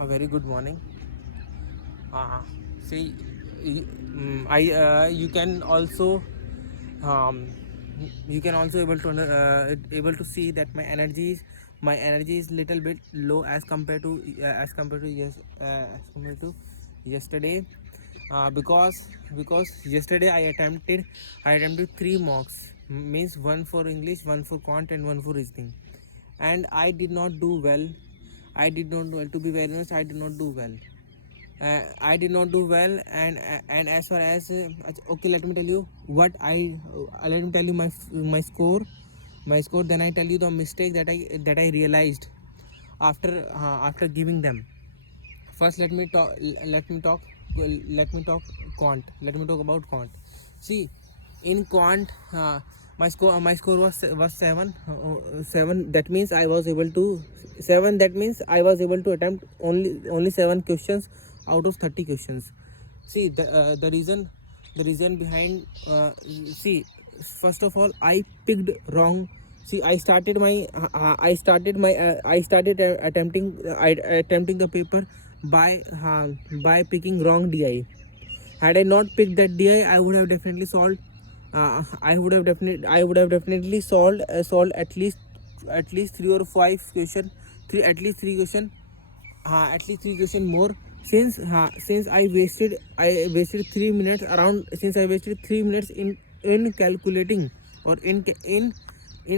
A very good morning. Uh, see, you can also um, able to see that my energy is little bit low as compared to yesterday, because yesterday I attempted three mocks, means one for English, one for quant, and one for reasoning, and I did not do well. To be very honest, I did not do well. And as far as okay, let me tell you my score. Then I tell you the mistake that I realized after giving them. First, let me talk about quant. See, in quant, my score was 7. That means I was able to 7. That means I was able to attempt only 7 questions out of 30 questions. See, the reason behind, see, first of all, I picked wrong. See, I started attempting the paper by picking wrong DI. Had I not picked that DI, I would have definitely solved. I would have definitely solved at least 3 or 5 question, at least three question more. Since I wasted 3 minutes around. Since I wasted 3 minutes in calculating, or in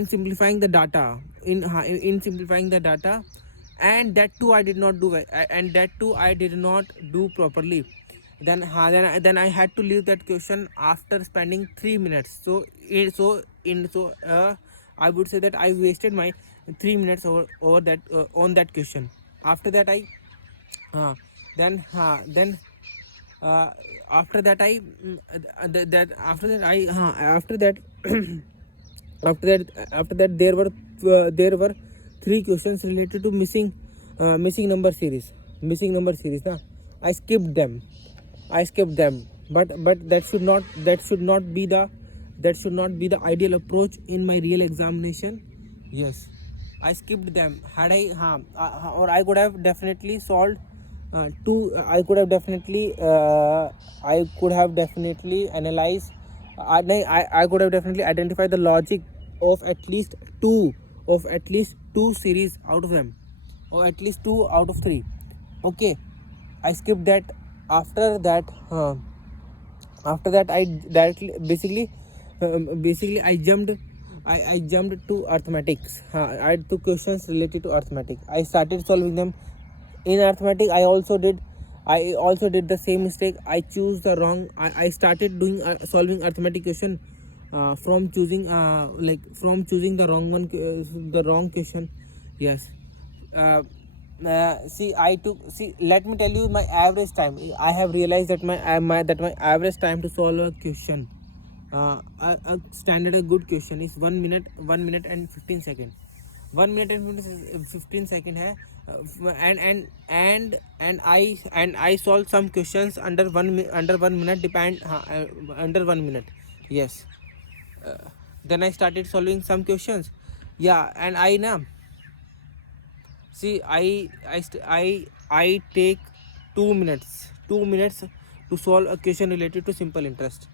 simplifying the data, in simplifying the data, and that too I did not do and that too I did not do properly. Then I had to leave that question after spending 3 minutes. I would say that I wasted my 3 minutes over that on that question. After that I then after that I that after that after that there were 3 questions related to missing number series na. I skipped them. But that should not be the ideal approach in my real examination. Yes, I skipped them. Had I or I could have definitely solved two. I could have definitely analyzed. I could have definitely identified the logic of at least two series out of them, or at least 2 out of 3. Okay, I skipped that. After that, I directly basically I jumped to arithmetics. I took questions related to arithmetic. I started solving them in arithmetic. I also did the same mistake. I started doing solving arithmetic question from choosing the wrong question. Yes. uh, Let me tell you my average time. I have realized that my average time to solve a question, a good question, is 1 minute and 15 seconds. 1 minute and 15 second hai. And I solved some questions under 1 minute, under 1 minute. Yes. uh, then I started solving some questions. Yeah, and I now see I take 2 minutes to solve a question related to simple interest.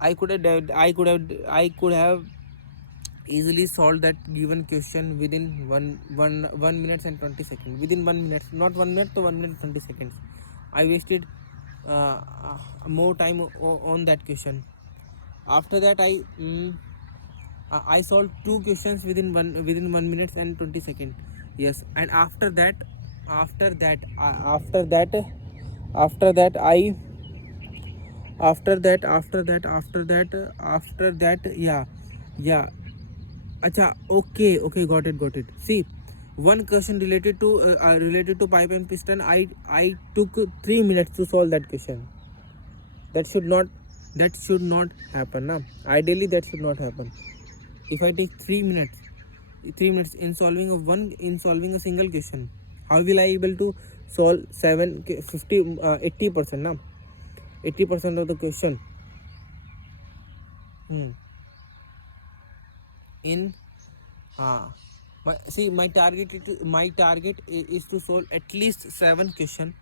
I could have easily solved that given question within 1 minute and 20 seconds. Within 1 minute, not 1 minute, to 1 minute and 20 seconds. I wasted more time on that question. After that, I solved 2 questions within 1 minute and 20 seconds. Yes, and after that I after that yeah. Acha, okay, got it. See, one question related to pipe and piston. I took 3 minutes to solve that question. That should not happen, na. Ideally, that should not happen. If I take 3 minutes in solving a single question, how will I able to solve 80%, na? 80% of the question in My target is to solve at least 7 question,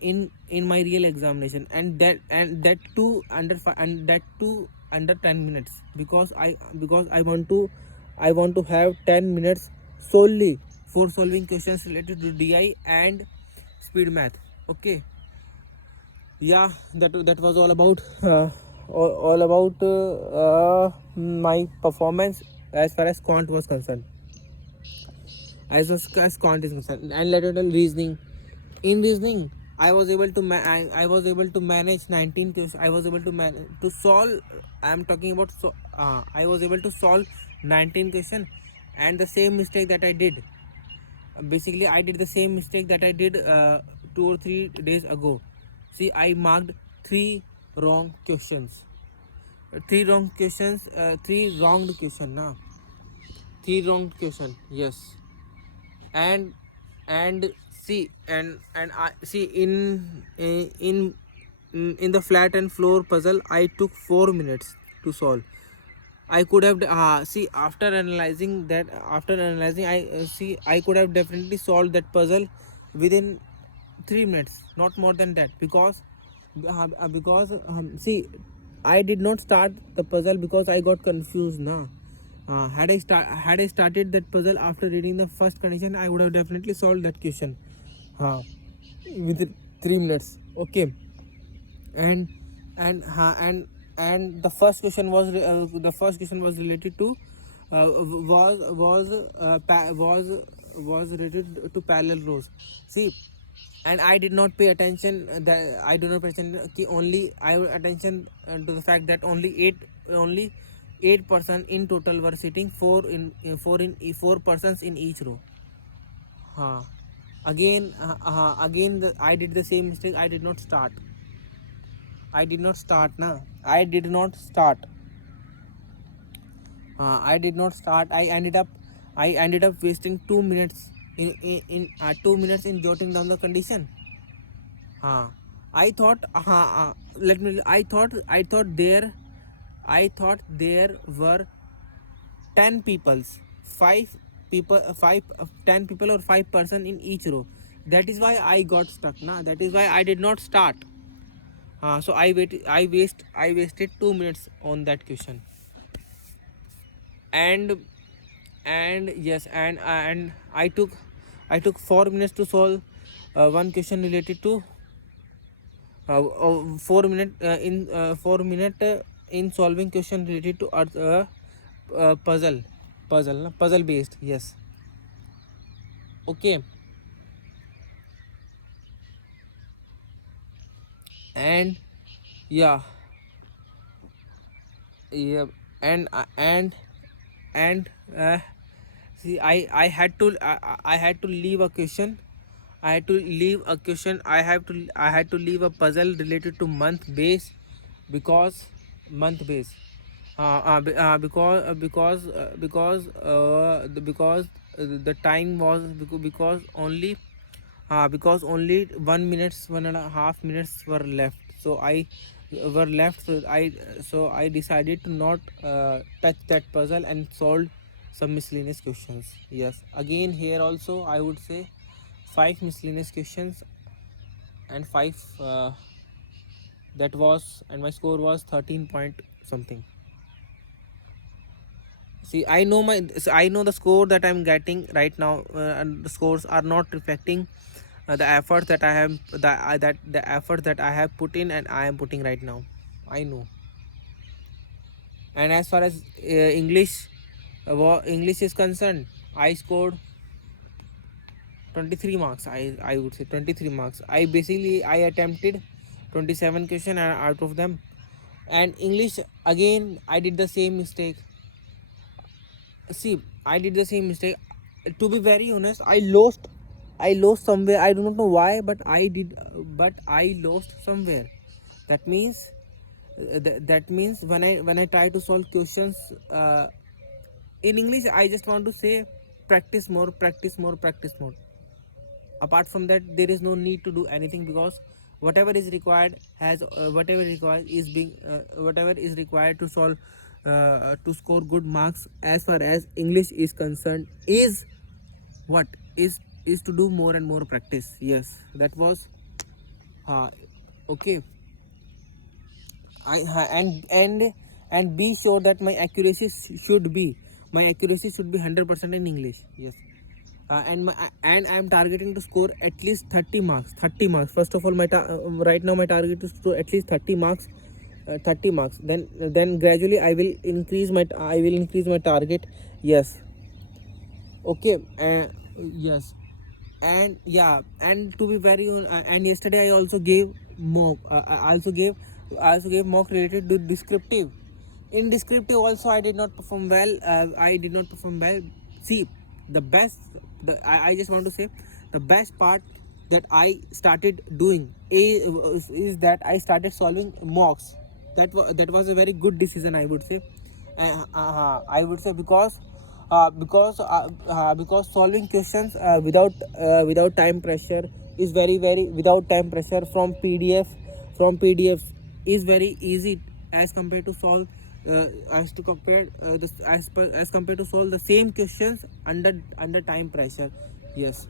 in my real examination, and that too under 10 minutes, because I want to have 10 minutes solely for solving questions related to DI and speed math. Okay, yeah, that was all about my performance as far as quant was concerned, as quant is concerned. And lateral reasoning, in reasoning I was able to I was able to manage 19 questions. I was able to to solve, I am talking about, I was able to solve 19 questions, and the same mistake that I did, basically I did the same mistake that I did 2 or 3 days ago. See, I marked 3 wrong questions, 3 wrong questions, 3 wronged question now, 3 wrong question, yes. And and see, and I see, in the flat and floor puzzle I took 4 minutes to solve. I could have see, after analyzing, I see I could have definitely solved that puzzle within 3 minutes, not more than that, because see, I did not start the puzzle because I got confused now. Had I started that puzzle after reading the first condition, I would have definitely solved that question within 3 minutes. Okay. And and uh, and and the first question was related to was related to parallel rows. See, and I did not pay attention, that I do not pay attention only I attention to the fact that only 8 person in total were sitting, 4 persons in each row. Again, I did the same mistake. I did not start na. I did not start. I ended up wasting 2 minutes in 2 minutes in jotting down the condition. I thought let me I thought there were 10 peoples, 5 people, 10 people or 5 person in each row. That is why I got stuck na. That is why I did not start. So I wasted 2 minutes on that question. And yes, and I took 4 minutes to solve one question related to 4 minute in 4 minute in solving question related to puzzle based, yes. Okay. And yeah, yeah. And see, I had to leave a question. I had to leave a puzzle related to month base, because month base because the time was, because only 1.5 minutes were left. So I decided to not touch that puzzle and solve some miscellaneous questions. Yes, again here also I would say 5 miscellaneous questions, and 5 that was, and my score was 13 point something. See, I know the score that I'm getting right now, and the scores are not reflecting the effort that I have, the effort that I have put in and I am putting right now. I know. And as far as English is concerned, I scored 23 marks. I would say 23 marks. I attempted 27 question out of them. And English, again I did the same mistake. See, I did the same mistake. To be very honest, I lost somewhere. I do not know why, but I lost somewhere. That means that means when I try to solve questions in English, I just want to say practice more, practice more, practice more. Apart from that, there is no need to do anything, because whatever is required is required to solve to score good marks as far as English is concerned is what is to do more and more practice. Yes, that was okay. And be sure that my accuracy should be 100% in English. Yes. And I'm targeting to score at least 30 marks. 30 marks. First of all, right now my target is to at least 30 marks. 30 marks. Then gradually I will increase my target. Yes. Okay. Yes. And yeah, and to be very and yesterday I also gave mock. I also gave mock related to descriptive. In descriptive also I did not perform well. See, the best. I just want to say the best part that I started doing is that I started solving mocks. That was a very good decision, I would say. I would say because solving questions without time pressure is very without time pressure from PDFs is very easy as compared to solve as compared to solve the same questions under time pressure. Yes.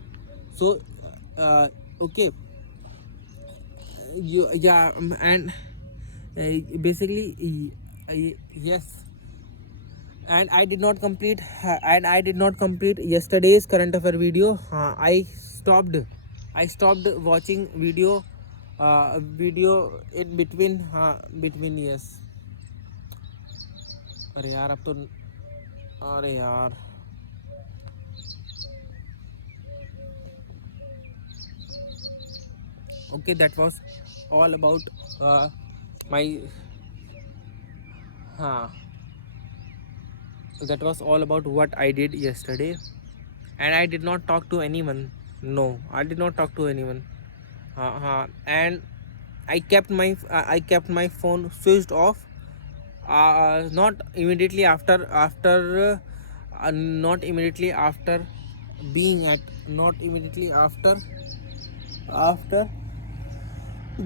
So okay. And basically yes. And I did not complete yesterday's current affair video. I stopped watching video in between. Yes. अरे यार अब तो अरे यार okay, that was all about my that was all about what I did yesterday. And I did not talk to anyone. No, I did not talk to anyone. And I kept my phone switched off. Not immediately not immediately after being at not immediately after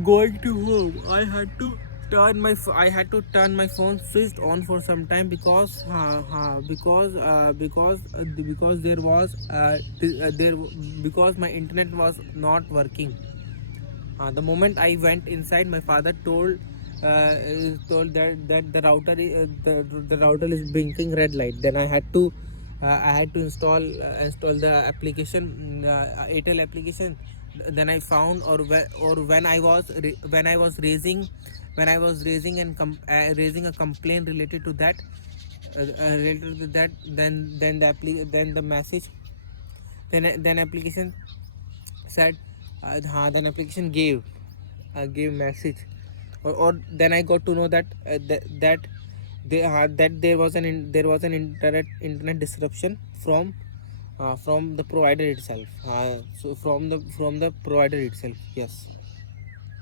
going to home. I had to turn my phone switched on for some time because there was there because my internet was not working. The moment I went inside, my father told that the router is blinking red light. Then I had to install the application, Airtel application. Then I found, or when I was raising a complaint related to that, then the message, then application said, then application gave message, or then I got to know that that there was an internet disruption from the provider itself. So from the provider itself. Yes.